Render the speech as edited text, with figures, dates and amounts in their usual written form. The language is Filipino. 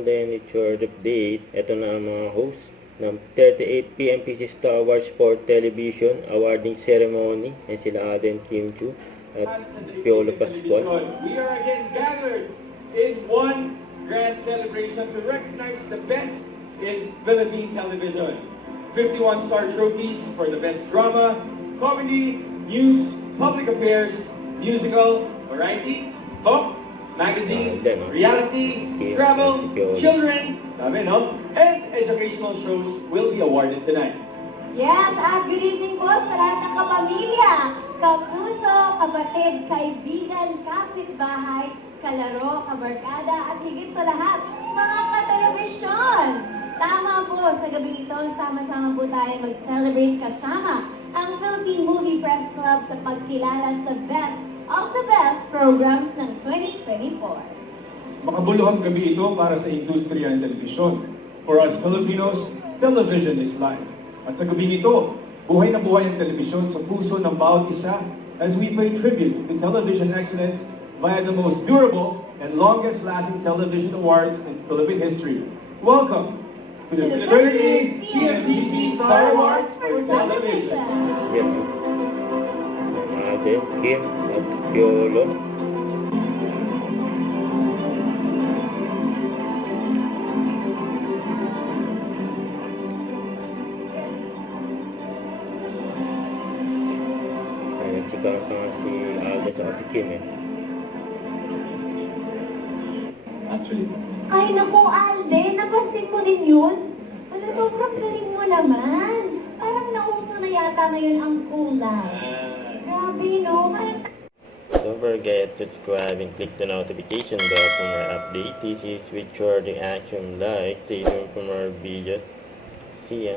Alden, it's your update. Ito na ang mga host ng 38pm PC Star Wars for Television Awarding Ceremony. Yan sila Alden Kim Chu at Piolo Pascual. We are again gathered in one grand celebration to recognize the best in Philippine television. 51 star trophies for the best drama, comedy, news, public affairs, musical, variety, talk, magazine, reality, travel, children, and educational shows will be awarded tonight. Yes, at good evening po sa lahat ng kapamilya, kapuso, kapatid, kaibigan, kapitbahay, kalaro, kabarkada, at higit sa lahat, mga katelebisyon! Tama po, sa gabing ito, sama-sama po tayo mag-celebrate kasama ang Philippine Movie Press Club sa pagkilala sa best of the best programs ng 2024. Makabuluhang gabi ito para sa industriya ng telebisyon. For us Filipinos, television is life. At sa gabing ito, buhay na buhay ang telebisyon sa puso ng bawat isa as we pay tribute to television excellence via the most durable and longest-lasting television awards in Philippine history. Welcome to the 38th PMPC Star Awards for Television. Yan. Alden, Kim at Piolo. Nagsigawan pa nga si Alden sa si Kim eh. Actually, Ay naku, Alden, napansin mo din yun? Ano, sobrang galing mo naman. Parang nauso na yata ngayon ang kulay. Grabe, no? Parang Don't forget to subscribe and click the notification bell for more updates. This is with Jordan Action Live. Stay tuned for more videos. See ya.